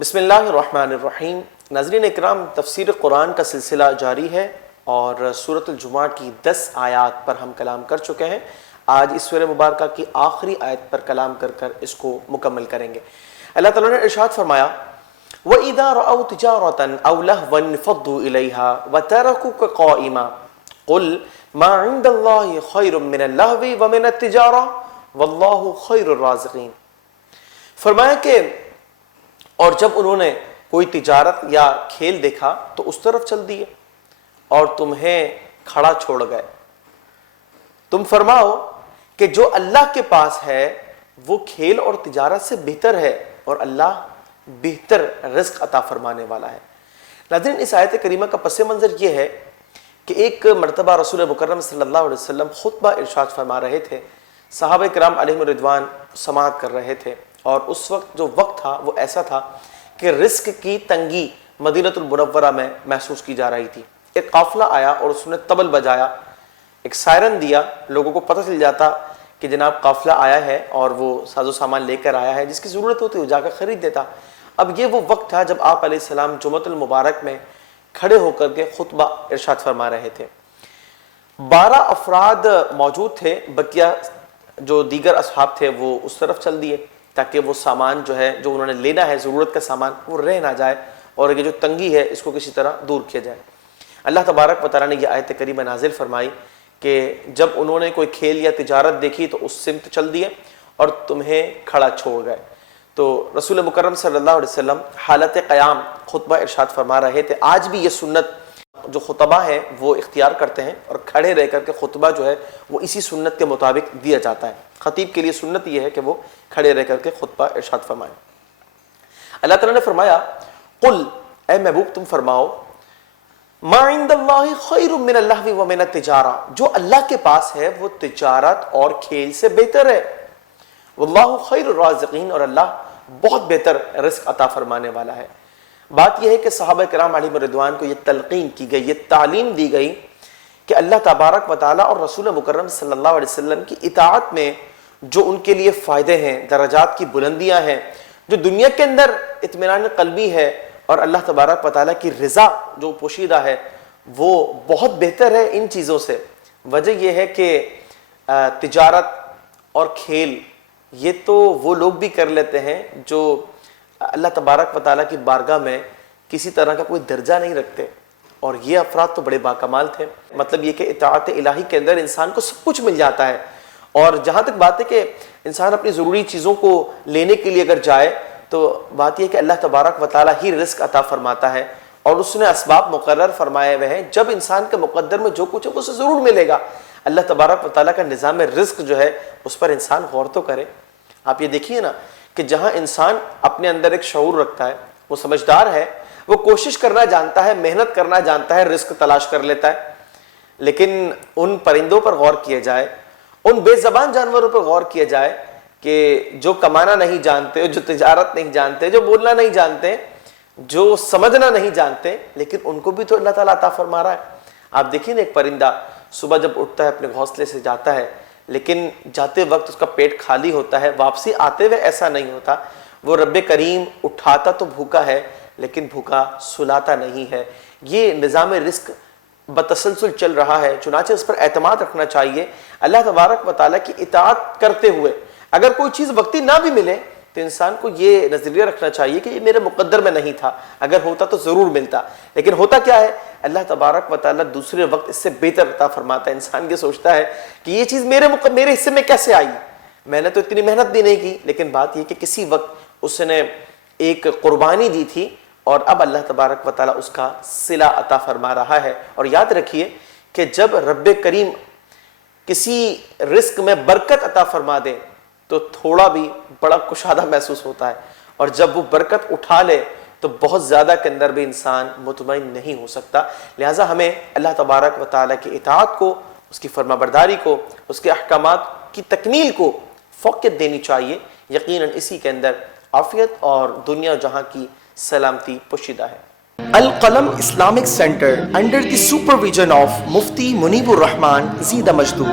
بسم اللہ الرحمن الرحیم۔ ناظرین اکرام، تفسیر قرآن کا سلسلہ جاری ہے اور سورۃ الجمعہ کی 10 آیات پر ہم کلام کر چکے ہیں۔ آج اس سورہ مبارکہ کی آخری آیت پر کلام کر اس کو مکمل کریں گے۔ اللہ تعالیٰ نے ارشاد فرمایا وَإِذَا رَأَوْا تِجَارَةً أَوْ لَهْوًا انفَضُّوا إِلَيْهَا وَتَرَكُوكَ قَائِمًا قُلْ مَا عِندَ اللَّهِ خَيْرٌ مِّنَ اللَّهْوِ وَمِنَ التِّجَارَةِ وَاللَّهُ خَيْرُ الرَّازِقِينَ۔ فرمایا کہ اور جب انہوں نے کوئی تجارت یا کھیل دیکھا تو اس طرف چل دیے اور تمہیں کھڑا چھوڑ گئے۔ تم فرماؤ کہ جو اللہ کے پاس ہے وہ کھیل اور تجارت سے بہتر ہے اور اللہ بہتر رزق عطا فرمانے والا ہے۔ ناظرین، اس آیت کریمہ کا پس منظر یہ ہے کہ ایک مرتبہ رسول مکرم صلی اللہ علیہ وسلم خطبہ ارشاد فرما رہے تھے، صحابہ کرام علیہم الرضوان سماعت کر رہے تھے، اور اس وقت جو وقت تھا وہ ایسا تھا کہ رزق کی تنگی مدینہ المنورہ میں محسوس کی جا رہی تھی۔ ایک قافلہ آیا اور اس نے طبل بجایا، ایک سائرن دیا، لوگوں کو پتہ چل جاتا کہ جناب قافلہ آیا ہے اور وہ ساز و سامان لے کر آیا ہے، جس کی ضرورت ہوتی وہ جا کر خرید دیتا۔ اب یہ وہ وقت تھا جب آپ علیہ السلام جمعۃ المبارک میں کھڑے ہو کر کے خطبہ ارشاد فرما رہے تھے۔ 12 افراد موجود تھے، بقیہ جو دیگر اصحاب تھے وہ اس طرف چل دیے تاکہ وہ سامان جو ہے جو انہوں نے لینا ہے، ضرورت کا سامان، وہ رہ نہ جائے اور یہ جو تنگی ہے اس کو کسی طرح دور کیا جائے۔ اللہ تبارک و تعالیٰ نے یہ آیت کریمہ نازل فرمائی کہ جب انہوں نے کوئی کھیل یا تجارت دیکھی تو اس سمت چل دیے اور تمہیں کھڑا چھوڑ گئے۔ تو رسول مکرم صلی اللہ علیہ وسلم حالت قیام خطبہ ارشاد فرما رہے تھے۔ آج بھی یہ سنت جو خطبہ ہیں وہ اختیار کرتے ہیں اور کھڑے رہ کر کے خطبہ جو ہے وہ اسی سنت کے مطابق دیا جاتا ہے۔ خطیب کے لیے سنت یہ ہے کہ وہ کھڑے رہ کر کے خطبہ ارشاد فرمائیں۔ اللہ تعالیٰ نے فرمایا قل، اے محبوب تم فرماؤ، ما عند اللہ خیر من اللہو ومن التجارہ، جو اللہ کے پاس ہے وہ تجارت اور کھیل سے بہتر ہے، واللہ خیر الرازقین، اور اللہ بہت بہتر رزق عطا فرمانے والا ہے۔ بات یہ ہے کہ صحابہ کرام علیہم الرضوان کو یہ تلقین کی گئی، یہ تعلیم دی گئی کہ اللہ تبارک و تعالیٰ اور رسول مکرم صلی اللہ علیہ وسلم کی اطاعت میں جو ان کے لیے فائدے ہیں، درجات کی بلندیاں ہیں، جو دنیا کے اندر اطمینان قلبی ہے اور اللہ تبارک و تعالیٰ کی رضا جو پوشیدہ ہے، وہ بہت بہتر ہے ان چیزوں سے۔ وجہ یہ ہے کہ تجارت اور کھیل یہ تو وہ لوگ بھی کر لیتے ہیں جو اللہ تبارک و تعالیٰ کی بارگاہ میں کسی طرح کا کوئی درجہ نہیں رکھتے، اور یہ افراد تو بڑے باکمال تھے۔ مطلب یہ کہ اطاعت الہی کے اندر انسان کو سب کچھ مل جاتا ہے، اور جہاں تک بات ہے کہ انسان اپنی ضروری چیزوں کو لینے کے لیے اگر جائے تو بات یہ کہ اللہ تبارک و تعالیٰ ہی رزق عطا فرماتا ہے، اور اس نے اسباب مقرر فرمائے ہوئے ہیں۔ جب انسان کے مقدر میں جو کچھ ہے وہ اسے ضرور ملے گا۔ اللہ تبارک و تعالیٰ کا نظام رزق جو ہے اس پر انسان غور تو کرے۔ آپ یہ دیکھیے نا کہ جہاں انسان اپنے اندر ایک شعور رکھتا ہے، وہ سمجھدار ہے، وہ کوشش کرنا جانتا ہے، محنت کرنا جانتا ہے، رزق تلاش کر لیتا ہے، لیکن ان پرندوں پر غور کیا جائے، ان بے زبان جانوروں پر غور کیا جائے کہ جو کمانا نہیں جانتے، جو تجارت نہیں جانتے، جو بولنا نہیں جانتے، جو سمجھنا نہیں جانتے، لیکن ان کو بھی تو اللہ تعالیٰ عطا فرما رہا ہے۔ آپ دیکھیں نا، ایک پرندہ صبح جب اٹھتا ہے اپنے گھونسلے سے جاتا ہے، لیکن جاتے وقت اس کا پیٹ خالی ہوتا ہے، واپسی آتے ہوئے ایسا نہیں ہوتا۔ وہ رب کریم اٹھاتا تو بھوکا ہے لیکن بھوکا سلاتا نہیں ہے۔ یہ نظام رزق بتسلسل چل رہا ہے، چنانچہ اس پر اعتماد رکھنا چاہیے۔ اللہ تبارک و تعالیٰ کی اطاعت کرتے ہوئے اگر کوئی چیز وقتی نہ بھی ملے تو انسان کو یہ نظریہ رکھنا چاہیے کہ یہ میرے مقدر میں نہیں تھا، اگر ہوتا تو ضرور ملتا، لیکن ہوتا کیا ہے، اللہ تبارک و تعالیٰ دوسرے وقت اس سے بہتر عطا فرماتا ہے۔ انسان یہ سوچتا ہے کہ یہ چیز میرے حصے میں کیسے آئی، میں نے تو اتنی محنت بھی نہیں کی، لیکن بات یہ کہ کسی وقت اس نے ایک قربانی دی تھی اور اب اللہ تبارک و تعالیٰ اس کا صلہ عطا فرما رہا ہے۔ اور یاد رکھیے کہ جب رب کریم کسی رزق میں برکت عطا فرما دے تو تھوڑا بھی بڑا کشادہ محسوس ہوتا ہے، اور جب وہ برکت اٹھا لے تو بہت زیادہ کے اندر بھی انسان مطمئن نہیں ہو سکتا۔ لہٰذا ہمیں اللہ تبارک و تعالیٰ کی اطاعت کو، اس کی فرما برداری کو، اس کے احکامات کی تکمیل کو فوقیت دینی چاہیے۔ یقیناً اسی کے اندر عافیت اور دنیا جہاں کی سلامتی پوشیدہ ہے۔ القلم Islamic Center under the supervision of Mufti Munibur Rahman Zida Majdu.